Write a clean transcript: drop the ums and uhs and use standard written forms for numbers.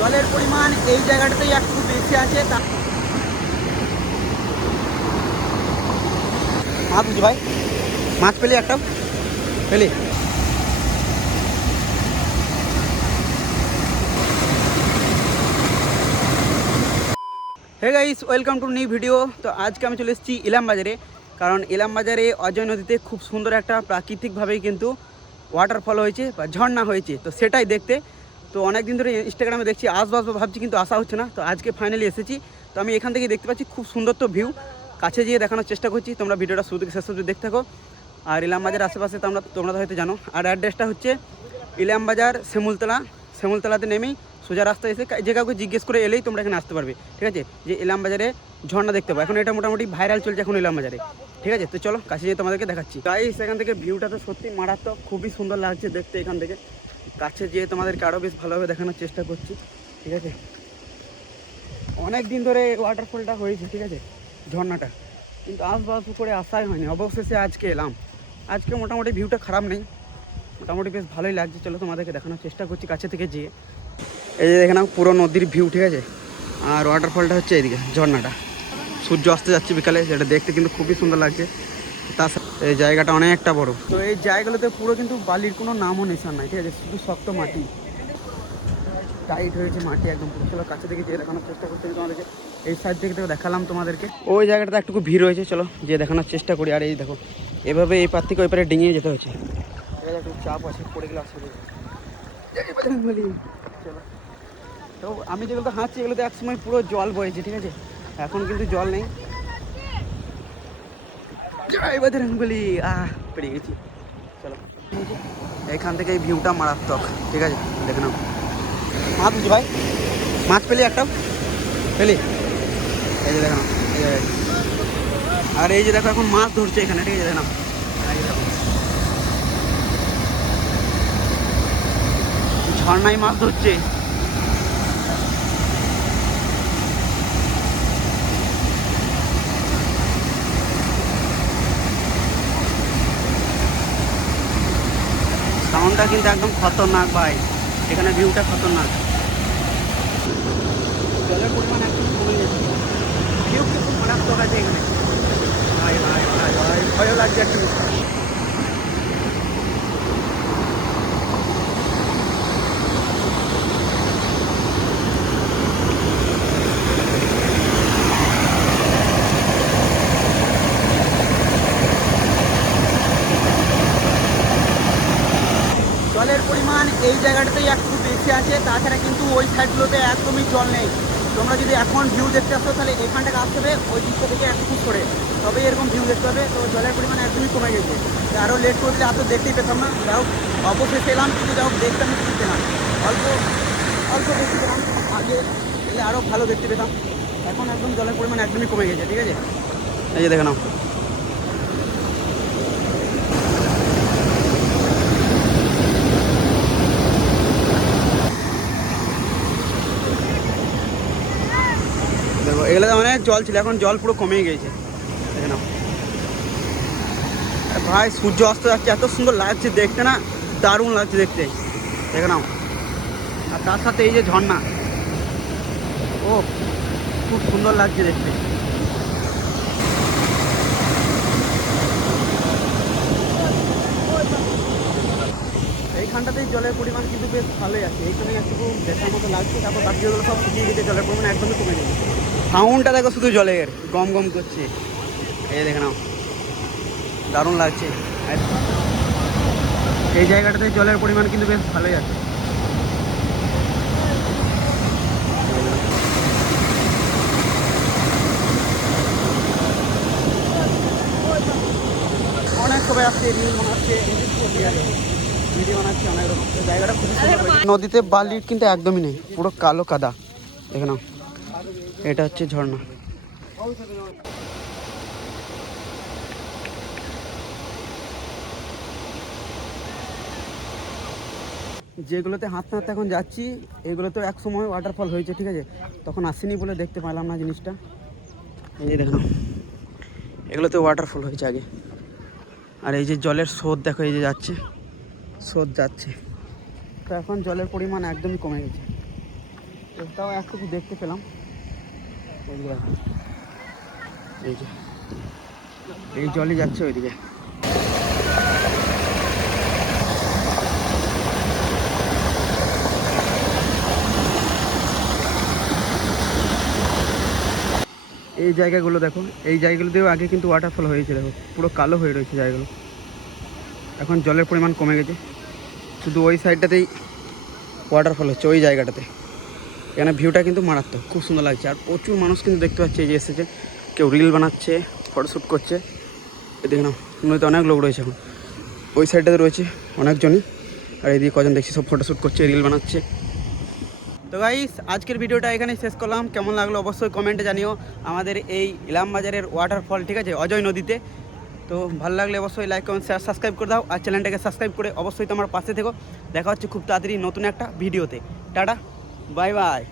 জলের পরিমাণ এই জায়গাটাতেই একটু বেশি আছে। মাছ বুঝি ভাই, মাছ পেলি একটা পেলি। Hey guys, welcome to new video. তো আজকে আমি চলে এসেছি ইলাম বাজারে, কারণ ইলাম বাজারে অজয় নদীতে খুব সুন্দর একটা প্রাকৃতিকভাবেই কিন্তু ওয়াটারফল হয়েছে বা ঝর্ণা হয়েছে, তো সেটাই দেখতে। তো অনেক দিন ধরে ইনস্টাগ্রামে দেখছি আসবো ভাবছি, কিন্তু আসা হচ্ছে না। তো আজকে ফাইনালি এসেছি। তো আমি এখান থেকে দেখতে পাচ্ছি খুব সুন্দর তো ভিউ, কাছে যেয়ে দেখানোর চেষ্টা করছি। তোমরা ভিডিওটা শুরু থেকে শেষ পর্যন্ত দেখতে থাকো। আর ইলাম বাজার আশেপাশে তোমরা তো হয়তো জানো। আর অ্যাড্রেসটা হচ্ছে ইলাম বাজার শ্যামলতলাতে নেমেই সোজা রাস্তা এসে যে কাউকে জিজ্ঞেস করে এলেই তোমরা এখানে আসতে পারবে, ঠিক আছে। যে ইলাম বাজারে ঝর্ণা দেখতে পাবো, এখন এটা মোটামুটি ভাইরাল চলছে এখন ইলাম বাজারে, ঠিক আছে। তো চলো কাছে যেয়ে তোমাদেরকে দেখাচ্ছি। গাইস, এখান থেকে ভিউটা তো সত্যি মারাত্মক, খুবই সুন্দর লাগছে দেখতে। এখান থেকে কাছে যেয়ে তোমাদেরকে আরও বেশ ভালোভাবে দেখানোর চেষ্টা করছি, ঠিক আছে। অনেক দিন ধরে ওয়াটারফলটা হয়েছে, ঠিক আছে, ঝর্ণাটা, কিন্তু আসবো করে আসাই হয়নি। অবশেষে আজকে এলাম। আজকে মোটামুটি ভিউটা খারাপ নেই, মোটামুটি বেশ ভালোই লাগছে। চলো তোমাদেরকে দেখানোর চেষ্টা করছি কাছে থেকে যেয়ে। এই যে দেখে নাও পুরো নদীর ভিউ, ঠিক আছে। আর ওয়াটারফলটা হচ্ছে এইদিকে, ঝর্ণাটা। সূর্য আসতে যাচ্ছে বিকালে, যেটা দেখতে কিন্তু খুবই সুন্দর লাগছে। তাছাড়া এই জায়গাটা অনেকটা বড়। তো এই জায়গাগুলোতে পুরো কিন্তু বালির কোনো নামও নিশান নাই, ঠিক আছে, শুধু শক্ত মাটি, টাইট হয়েছে মাটি একদম পুরো। চলো কাছে থেকে যেয়ে দেখানোর চেষ্টা করতে তোমাদেরকে। এই সাইড থেকে তো দেখালাম তোমাদেরকে, ওই জায়গাটাতে একটু ভিড় হয়েছে। চলো যে দেখানোর চেষ্টা করি। আর এই দেখো, এভাবে এই পার থেকে ওই পারে ডিঙিয়ে যেতে হচ্ছে, একটু চাপ আছে, পড়ে গেলে আসতে বলি। চলো, তো আমি যেগুলো হাঁটছি এগুলোতে একসময় পুরো জল বয়েছে, ঠিক আছে, এখন কিন্তু জল নেই। বলি পেরে গেছি। চলো, এখান থেকে এই ভিউটা মারাত্মক, ঠিক আছে, দেখে নাও। মাছ বুঝি ভাই, মাছ পেলি একটা পেলি। এই যে দেখো, আর এই যে দেখো এখন মাছ ধরছে এখানে, ঠিক আছে, দেখো। ঝর্ণায় মাছ ধরছে। সাউন্ডটা কিন্তু একদম খতরনাক ভাই, এখানে ভিউটা খতরনাক। জলের পরিমাণ একদম কমে গেছে, ভিউ কিন্তু মারাত্মক আছে এখানে। ভাই ভাই ভাই ভাই ভয়ও লাগছে একটু। জলের পরিমাণ এই জায়গাটাতেই একটু বেশি আছে, তাছাড়া কিন্তু ওই সাইডগুলোতে একদমই জল নেই। তোমরা যদি এখন ভিউ দেখতে আসো তাহলে এখানটাকে আসতে হবে ওই দিকটা থেকে একটু সরে, তবে এরকম ভিউ দেখতে হবে। তো জলের পরিমাণ একদমই কমে গেছে, আরও লেট করে দিলে এত দেখতেই পেতাম না। যাই হোক, অবশেষে এলাম, কিন্তু যাই হোক দেখতে আমি ঠিক পেলাম, অল্প অল্প দেখতে পেলাম। আগে এলে আরও ভালো দেখতে পেতাম, এখন একদম জলের পরিমাণ একদমই কমে গেছে, ঠিক আছে। এই যে দেখে নাও, দেখো এগুলো অনেক জল ছিল, এখন জল পুরো কমে গেছে, দেখে নাও। ভাই সূর্য অস্ত যাচ্ছে, এত সুন্দর লাগছে দেখতে না, দারুণ লাগছে দেখতে, দেখে নাও। আর তার সাথে এই যে ঝর্ণা, ও খুব সুন্দর লাগছে দেখতে। এইখানটাতেই জলের পরিমাণ কিন্তু বেশ ভালোই আছে, এইখানে একটু দেখার মতো লাগছে। তারপর বাকিগুলো সব শুকিয়ে গেছে, জলের পরিমাণ একদমই কমে গেছে। সাউন্ডটা দেখো শুধু জলের গম গম করছে, এই দেখে নাও, দারুণ লাগছে। এই জায়গাটাতে জলের পরিমাণ কিন্তু বেশ ভালোই আছে। অনেক সবাই আসছে, রিল বানাচ্ছে, ভিডিও বানাচ্ছে অনেক রকম। জায়গাটা খুবই সুন্দর। নদীতে বালির কিন্তু একদমই নেই, পুরো কালো কাদা, দেখে নাও। এটা হচ্ছে ঝর্ণা। যেগুলোতে হাঁটতে হাঁটতে এখন যাচ্ছি, এগুলোতেও এক সময় ওয়াটারফল হয়েছে, ঠিক আছে, তখন আসেনি বলে দেখতে পেলাম না জিনিসটা। এই যে দেখো, এগুলোতে ওয়াটারফল হয়েছে আগে। আর এই যে জলের স্রোত দেখো, এই যে যাচ্ছে, স্রোত যাচ্ছে। তো এখন জলের পরিমাণ একদমই কমে গেছে। তাও একটুকু দেখতে পেলাম। এই যে এই জলই যাচ্ছে ওইদিকে। এই জায়গাগুলো দেখো, এই জায়গাগুলোতেও আগে কিন্তু ওয়াটারফল হয়েছে, দেখো পুরো কালো হয়ে রয়েছে জায়গাগুলো। এখন জলের পরিমাণ কমে গেছে, শুধু ওই সাইডটাতেই ওয়াটারফল হচ্ছে, ওই জায়গাটাতে। এখানে ভিউটা কিন্তু মারাত্মক, খুব সুন্দর লাগছে। আর প্রচুর মানুষ কিন্তু দেখতে পাচ্ছি এই যে এসেছে, কেউ রিল বানাচ্ছে, ফটোশ্যুট করছে। এদিকে না নদীতে অনেক লোক রয়েছে এখন, ওই সাইডটাতে রয়েছে অনেকজনই, আর এদিকে কজন দেখছি সব ফটোশ্যুট করছে, রিল বানাচ্ছে। তো গাইস আজকের ভিডিওটা এখানেই শেষ করলাম। কেমন লাগলো অবশ্যই কমেন্টে জানিও, আমাদের এই ইলামবাজারের ওয়াটারফল, ঠিক আছে, অজয় নদীতে। তো ভালো লাগলে অবশ্যই লাইক কমেন্ট শেয়ার সাবস্ক্রাইব করে দাও, আর চ্যানেলটাকে সাবস্ক্রাইব করে অবশ্যই তোমার পাশে থেকো। দেখা হচ্ছে খুব তাড়াতাড়ি নতুন একটা ভিডিওতে। Tata, bye bye.